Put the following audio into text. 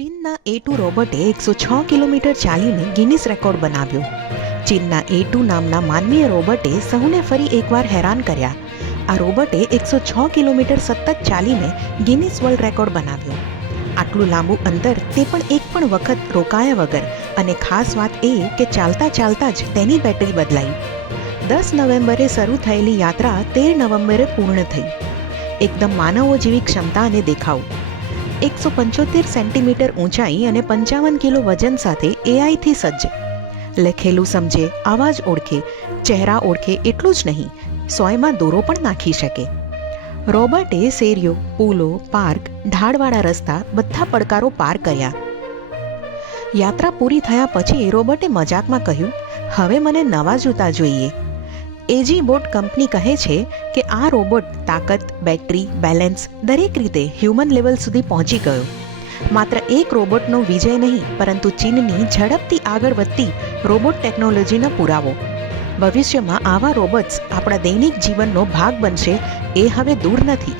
ચીનના A2 રોબોટે 106 kilometre ચાલીને Guinness record બનાવ્યો. ચીનના A2 નામના માનવીય રોબોટે સૌને ફરી એકવાર હેરાન કર્યા. આ રોબોટે 106 કિલોમીટર સતત ચાલીને ગિનિસ વર્લ્ડ રેકોર્ડ બનાવ્યો. આટલું લાંબુ અંતર તે પણ એક પણ વખત રોકાયા વગર, અને ખાસ વાત એ કે ચાલતા ચાલતા જ તેની બેટરી બદલાઈ. 10 નવેમ્બરે શરૂ થયેલી યાત્રા 13 નવેમ્બરે પૂર્ણ થઈ. એકદમ માનવો જેવી ક્ષમતા અને દેખાવ. 175 સેન્ટીમીટર ઊંચાઈ અને 55 કિલો વજન સાથે એઆઈથી સજ્જ. લખેલું સમજે, આવાજ ઓળખે, ચહેરા ઓળખે એટલું જ નહીં, સોયમાં દોરો પણ નાખી શકે. રોબોટે શેરીઓ, પુલો, પાર્ક, ઢાળવાળા રસ્તા બધા પડકારો પાર કર્યા. યાત્રા પૂરી થયા પછી રોબોટે મજાકમાં કહ્યું, હવે મને નવા જૂતા જોઈએ. એજી બોટ કંપની કહે છે કે આ રોબોટ તાકાત, બેટરી, બેલેન્સ દરેક રીતે હ્યુમન લેવલ સુધી પહોંચી ગયો. માત્ર એક રોબોટનો વિજય નહીં, પરંતુ ચીનની ઝડપથી આગળ વધતી રોબોટ ટેકનોલોજીનો પુરાવો. ભવિષ્યમાં આવા રોબોટ્સ આપણા દૈનિક જીવનનો ભાગ બનશે એ હવે દૂર નથી.